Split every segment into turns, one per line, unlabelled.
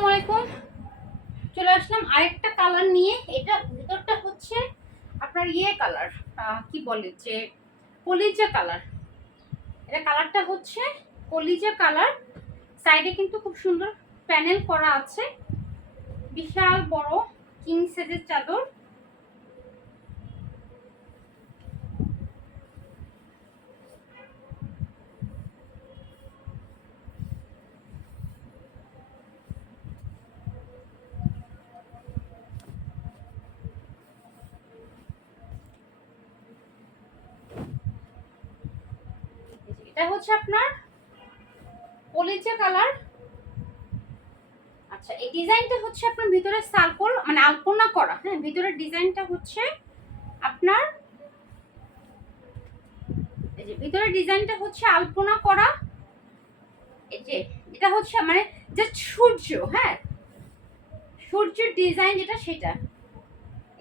আসসালামু আলাইকুম। চলে আসলাম আরেকটা কালার নিয়ে। এটা ভিতরটা হচ্ছে আপনার ইয়ে কালার কি বলে যে কলিজা কালার এটা কালারটা হচ্ছে কলিজা কালার সাইডে কিন্তু খুব সুন্দর প্যানেল করা আছে। বিশাল বড় কিং সাইজের চাদর। এটা হচ্ছে আপনার কলিজা কালার। আচ্ছা এই ডিজাইনটা হচ্ছে আপনার ভিতরে সার্কল মানে আলপনা করা হ্যাঁ ভিতরের ডিজাইনটা হচ্ছে আপনার এই যে ভিতরের ডিজাইনটা হচ্ছে আলপনা করা। এই যে, এটা হচ্ছে মানে জাস্ট সূর্য হ্যাঁ সূর্যের ডিজাইন যেটা সেটা।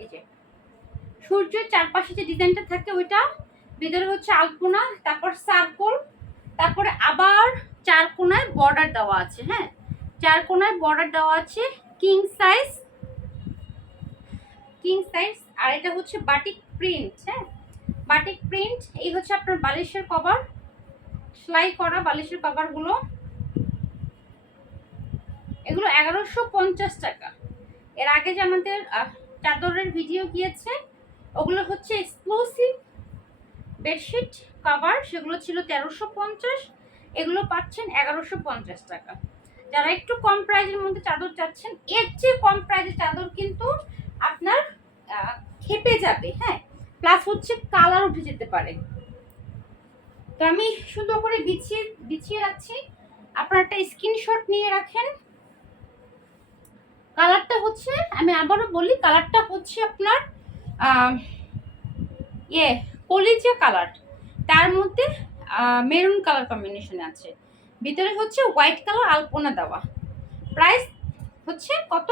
এই যে, সূর্যের চারপাশে যে ডিজাইনটা থাকে ওইটা ভিতরে হচ্ছে আলপনা তারপর সার্কল তারপরে আবার চার কোনায় বর্ডার দেওয়া আছে হ্যাঁ? চার কোনায় বর্ডার দেওয়া আছে কিং সাইজ কিং সাইজ আর এটা হচ্ছে বাটিক প্রিন্ট হ্যাঁ? বাটিক প্রিন্ট এই হচ্ছে আপনার বালিশের কভার সেলাই করা বালিশের কভারগুলো এগুলো এগারোশো পঞ্চাশ টাকা। এর আগে যে আমাদের চাদরের ভিডিও গিয়েছে, ওগুলো হচ্ছে এক্সক্লুসিভ বেডশিট, কভার, সেগুলো ছিল তেরোশো পঞ্চাশ, এগুলো পাচ্ছেন এগারোশো পঞ্চাশ টাকা। যারা একটু কম প্রাইজের মধ্যে চাদর চাচ্ছেন, এর চেয়ে কম প্রাইজের চাদর কিন্তু আপনার খেপে যাবে হ্যাঁ? প্লাস হচ্ছে কালার উঠে যেতে পারে। তো আমি সুন্দর করে বিছিয়ে বিছিয়ে রাখছি। আপনারা একটা স্ক্রিনশট নিয়ে রাখেন। কালারটা হচ্ছে, আমি আবারও বলি কালারটা হচ্ছে আপনার ইয়ে কলিজা কালার। তার মধ্যে মেরুন কালার কম্বিনেশন আছে। ভিতরে হচ্ছে হোয়াইট কালার আলপনা দেওয়া। প্রাইস হচ্ছে কত?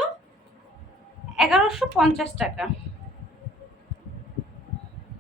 এগারোশো পঞ্চাশ টাকা।